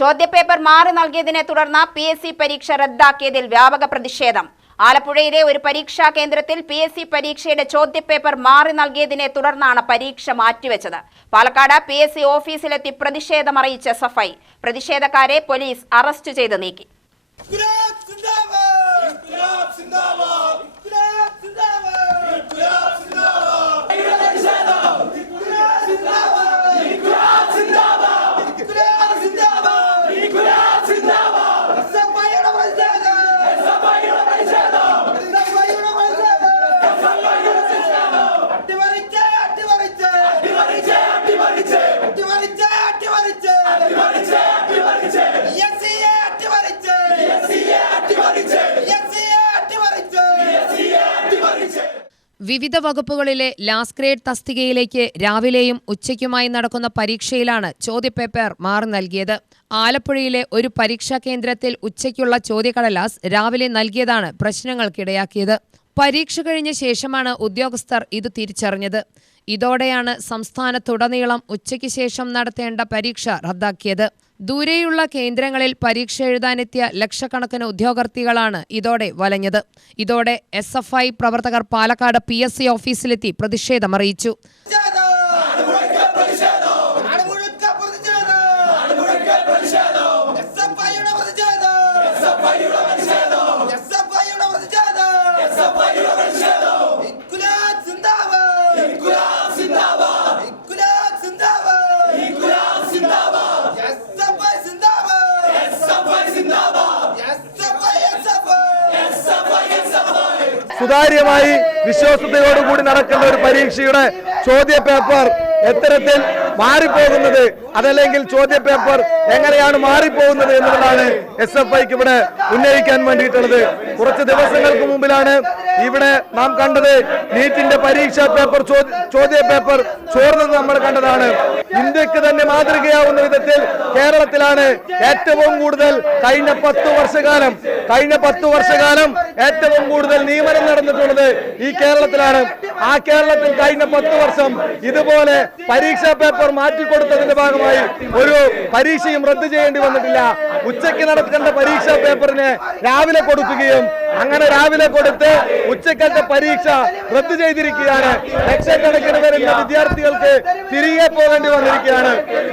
ചോദ്യപേപ്പർ മാറി നൽകിയതിനെ തുടർന്ന് PSC പരീക്ഷ റദ്ദാക്കിയതിൽ വ്യാപക പ്രതിഷേധം. ആലപ്പുഴയിലെ ഒരു പരീക്ഷാ കേന്ദ്രത്തിൽ PSC പരീക്ഷയുടെ ചോദ്യപേപ്പർ മാറി നൽകിയതിനെ തുടർന്നാണ് പരീക്ഷ മാറ്റിവെച്ചത്. പാലക്കാട് PSC ഓഫീസിലെത്തി പ്രതിഷേധമറിയിച്ച SFI. പ്രതിഷേധക്കാരെ പോലീസ് അറസ്റ്റ് ചെയ്ത് നീക്കി. വിവിധ വകുപ്പുകളിലെ ലാസ്റ്റ് ഗ്രേഡ് തസ്തികയിലേക്ക് രാവിലെയും ഉച്ചയ്ക്കുമായി നടക്കുന്ന പരീക്ഷയിലാണ് ചോദ്യപേപ്പർ മാറി നൽകിയത്. ആലപ്പുഴയിലെ ഒരു പരീക്ഷാ കേന്ദ്രത്തിൽ ഉച്ചയ്ക്കുള്ള ചോദ്യക്കടലാസ് രാവിലെ നൽകിയതാണ് പ്രശ്നങ്ങൾക്കിടയാക്കിയത്. പരീക്ഷ കഴിഞ്ഞ ശേഷമാണ് ഉദ്യോഗസ്ഥർ ഇത് തിരിച്ചറിഞ്ഞത്. ഇതോടെയാണ് സംസ്ഥാനത്തുടനീളം ഉച്ചയ്ക്ക് ശേഷം നടത്തേണ്ട പരീക്ഷ റദ്ദാക്കിയത്. ദൂരെയുള്ള കേന്ദ്രങ്ങളിൽ പരീക്ഷ എഴുതാനെത്തിയ ലക്ഷക്കണക്കിന് ഉദ്യോഗാർത്ഥികളാണ് ഇതോടെ വലഞ്ഞത്. ഇതോടെ SFI പ്രവർത്തകർ പാലക്കാട് PSC ഓഫീസിലെത്തി പ്രതിഷേധമറിയിച്ചു. സുതാര്യമായി വിശ്വാസത്തോടുകൂടി നടക്കുന്ന ഒരു പരീക്ഷയുടെ ചോദ്യപേപ്പർ എത്തരത്തിൽ മാറിപ്പോകുന്നത്, അതല്ലെങ്കിൽ ചോദ്യപേപ്പർ എങ്ങനെയാണ് മാറിപ്പോകുന്നത് എന്നുള്ളതാണ് SFIക്ക് ഇവിടെ ഉന്നയിക്കാൻ വേണ്ടിയിട്ടുള്ളത്. കുറച്ച് ദിവസങ്ങൾക്ക് മുമ്പിലാണ് ഇവിടെ നാം കണ്ടത് നീറ്റിന്റെ പരീക്ഷാ പേപ്പർ ചോദ്യപേപ്പർ ചോർന്നത് നമ്മൾ കണ്ടതാണ്. ഇന്ത്യക്ക് തന്നെ മാതൃകയാവുന്ന വിധത്തിൽ കേരളത്തിലാണ് ഏറ്റവും കൂടുതൽ കഴിഞ്ഞ 10 വർഷക്കാലം ഏറ്റവും കൂടുതൽ നിയമനം നടന്നിട്ടുള്ളത് ഈ കേരളത്തിലാണ്. ആ കേരളത്തിൽ കഴിഞ്ഞ 10 വർഷം ഇതുപോലെ പരീക്ഷാ പേപ്പർ മാറ്റിക്കൊടുത്തതിന്റെ ഭാഗമായി ഒരു പരീക്ഷയും റദ്ദ് ചെയ്യേണ്ടി വന്നിട്ടില്ല. ഉച്ചയ്ക്ക് നടക്കേണ്ട പരീക്ഷാ പേപ്പറിനെ രാവിലെ കൊടുക്കുകയും അങ്ങനെ രാവിലെ കൊടുത്ത് ഉച്ചക്കത്തെ പരീക്ഷ റദ്ദ് ചെയ്തിരിക്കുകയാണ്. ലക്ഷക്കണക്കിന് വരുന്ന വിദ്യാർത്ഥികൾക്ക് തിരികെ പോകേണ്ടി വന്നിരിക്കുകയാണ്.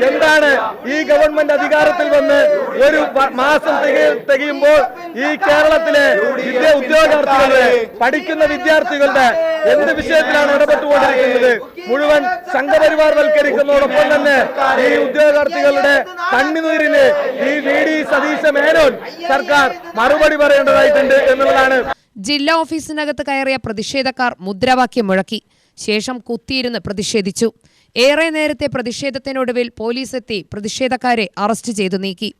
എന്താണ് ഈ ഗവൺമെന്റ് അധികാരത്തിൽ വന്ന് ഒരു മാസം തികയുമ്പോൾ ഈ കേരളത്തിലെ ഉദ്യോഗാർത്ഥികളുടെ പഠിക്കുന്ന വിദ്യാർത്ഥികളുടെ എന്ത് വിഷയത്തിലാണ് ഇടപെട്ടുകൊണ്ടിരിക്കുന്നത്? മുഴുവൻ സംഘപരിവാർ വൽക്കരിക്കുന്നതോടൊപ്പം തന്നെ ഈ ഉദ്യോഗാർത്ഥികളുടെ കണ്ണുനീരിന് ഈ VD സതീശ മേനോൻ സർക്കാർ മറുപടി പറയേണ്ടതായിട്ടുണ്ട് എന്നുള്ളതാണ്. ജില്ലാ ഓഫീസിനകത്ത് കയറിയ പ്രതിഷേധക്കാർ മുദ്രാവാക്യം മുഴക്കി. ശേഷം കുത്തിയിരുന്ന് പ്രതിഷേധിച്ചു. ഏറെ നേരത്തെ പ്രതിഷേധത്തിനൊടുവിൽ പോലീസ് എത്തി പ്രതിഷേധക്കാരെ അറസ്റ്റ് ചെയ്തു നീക്കി.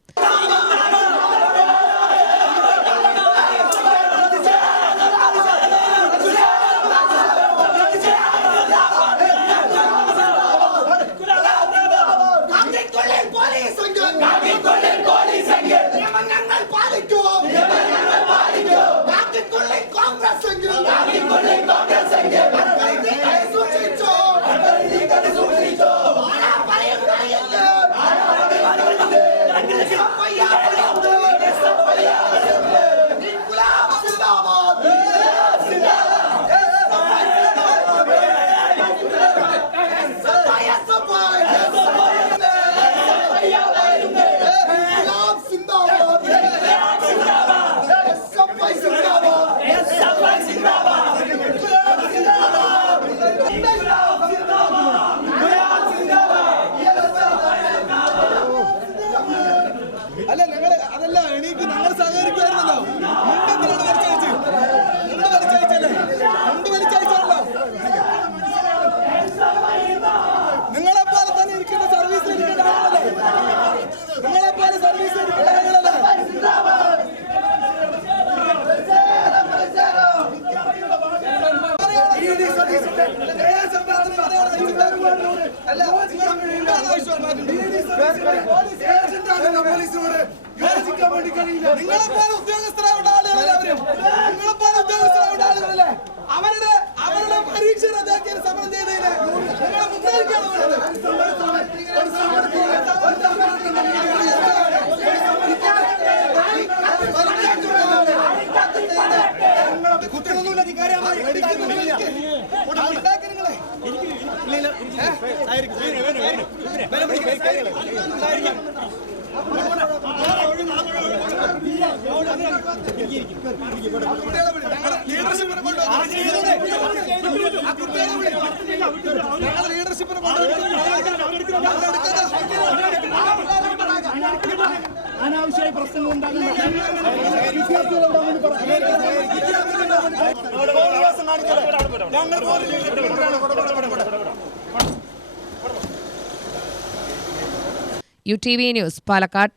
അവരുടെ പരീക്ഷ റദ്ദാക്കിയ സമരം ചെയ്തതിന് നിങ്ങളെ മുന്നേറിക്കാണ് അനാവശ്യമായ പ്രശ്നങ്ങൾ ഉണ്ടാകുന്ന UTV ന്യൂസ് പാലക്കാട്.